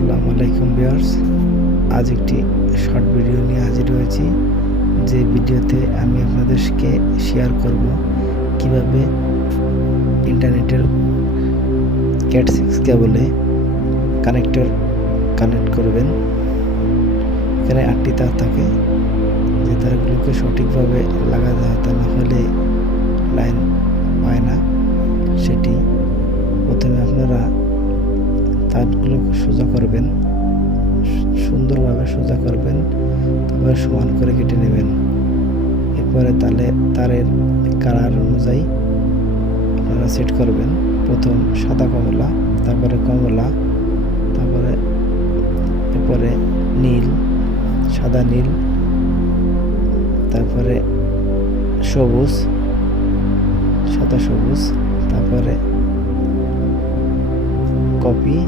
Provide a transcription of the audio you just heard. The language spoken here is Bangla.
আসসালামু আলাইকুম ভিউয়ার্স, আজ একটি শর্ট ভিডিও নিয়ে হাজির হয়েছি। যে ভিডিওতে আমি আপনাদেরকে শেয়ার করব কিভাবে ইন্টারনেটের ক্যাট 6 কেবলে কানেক্টর কানেক্ট করবেন। এখানে 8টি তার থাকে, যে তারগুলোকে সঠিকভাবে লাগাতে হয়, তা না হলে লাইন পায় না। সেটি প্রথমে আপনারা তারগুলোকে সোজা করবেন, সুন্দরভাবে সোজা করবেন, তারপরে সমান করে কেটে নেবেন। এরপরে তারের কালার অনুযায়ী আপনারা সেট করবেন। প্রথম সাদা কমলা, তারপরে কমলা, এরপরে নীল, সাদা নীল, তারপরে সবুজ, সাদা সবুজ, তারপরে কপি,